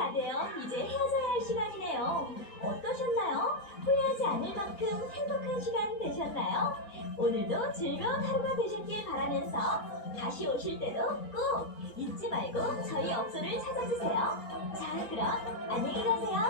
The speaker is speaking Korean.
자대요. 이제 헤어져야 할 시간이네요. 어떠셨나요? 후회하지 않을 만큼 행복한 시간 되셨나요? 오늘도 즐거운 하루가 되셨길 바라면서 다시 오실 때도 꼭 잊지 말고 저희 업소를 찾아주세요. 자, 그럼 안녕히 가세요.